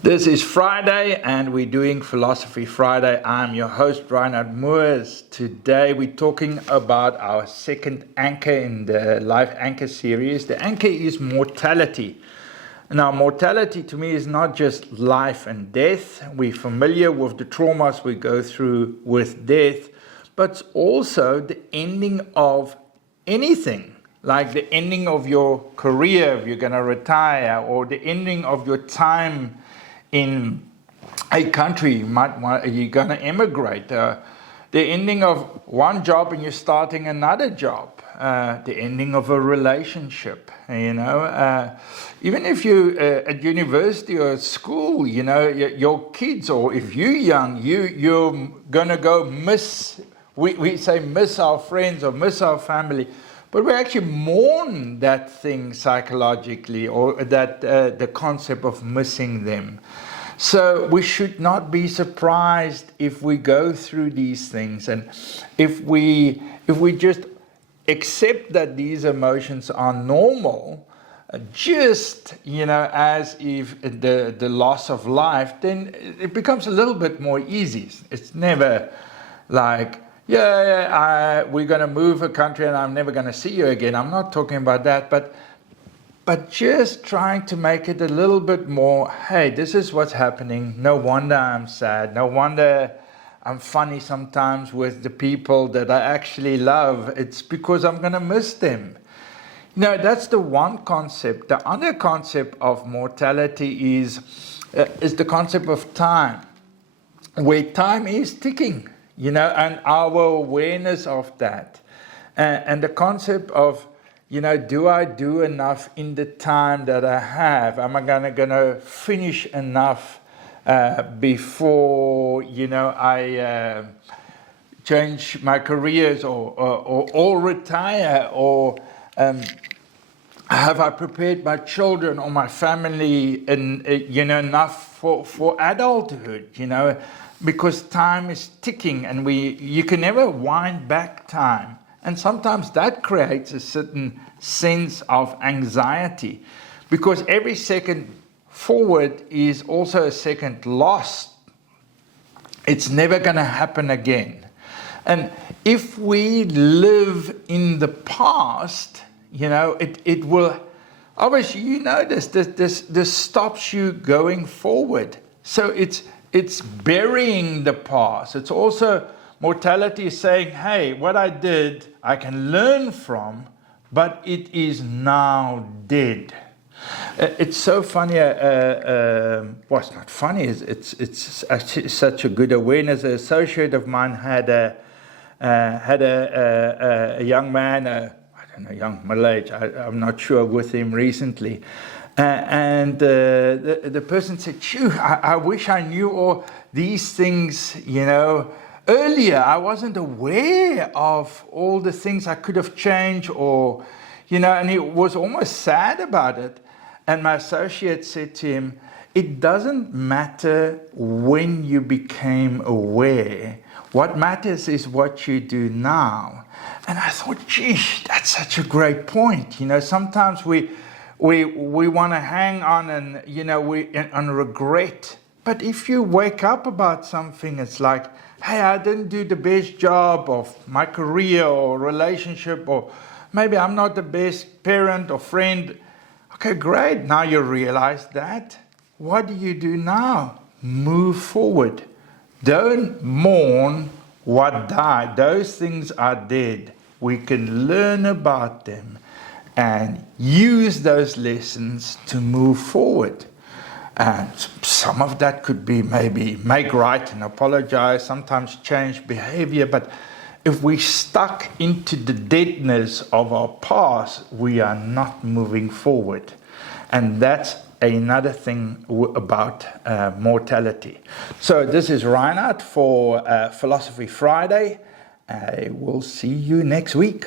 This is Friday and we're doing Philosophy Friday. I'm your host, Reinhard Moores. Today we're talking about our second anchor in the Life Anchor series. The anchor is mortality. Now, mortality to me is not just life and death. We're familiar with the traumas we go through with death, but it's also the ending of anything. Like the ending of your career if you're going to retire, or the ending of your time in a country you're going to emigrate, the ending of one job and you're starting another job, the ending of a relationship, even if you at university or at school, your kids, or if you're young, you're going to go miss, we say miss our friends or miss our family. But we actually mourn that thing psychologically, or that the concept of missing them. So we should not be surprised if we go through these things, and if we just accept that these emotions are normal, just as if the loss of life, then it becomes a little bit more easy. It's never like, we're going to move a country and I'm never going to see you again. I'm not talking about that, but just trying to make it a little bit more, hey, this is what's happening. No wonder I'm sad. No wonder I'm funny sometimes with the people that I actually love. It's because I'm going to miss them. That's the one concept. The other concept of mortality is the concept of time, where time is ticking. And our awareness of that. And the concept of, do I do enough in the time that I have? Am I gonna finish enough before, I change my careers or retire? Or have I prepared my children or my family enough for adulthood, Because time is ticking, and you can never wind back time. And sometimes that creates a certain sense of anxiety, because every second forward is also a second lost. It's never going to happen again. And if we live in the past, it will, obviously, this stops you going forward. So it's burying the past. It's also, mortality is saying, hey, what I did, I can learn from, but it is now dead. It's so funny. Well, it's not funny. It's actually such a good awareness. An associate of mine had a young man, young Malay, I'm not sure, with him recently. And the person said, I wish I knew all these things, earlier. I wasn't aware of all the things I could have changed, or, and he was almost sad about it. And my associate said to him, it doesn't matter when you became aware. What matters is what you do now. And I thought, that's such a great point. Sometimes we want to hang on and, on regret. But if you wake up about something, it's like, hey, I didn't do the best job of my career or relationship, or maybe I'm not the best parent or friend. Okay, great. Now you realize that. What do you do now? Move forward. Don't mourn what died. Those things are dead. We can learn about them and use those lessons to move forward. And some of that could be maybe make right and apologize, sometimes change behavior. But if we stuck into the deadness of our past, we are not moving forward. And that's another thing about mortality. So this is Reinhard for Philosophy Friday. I will see you next week.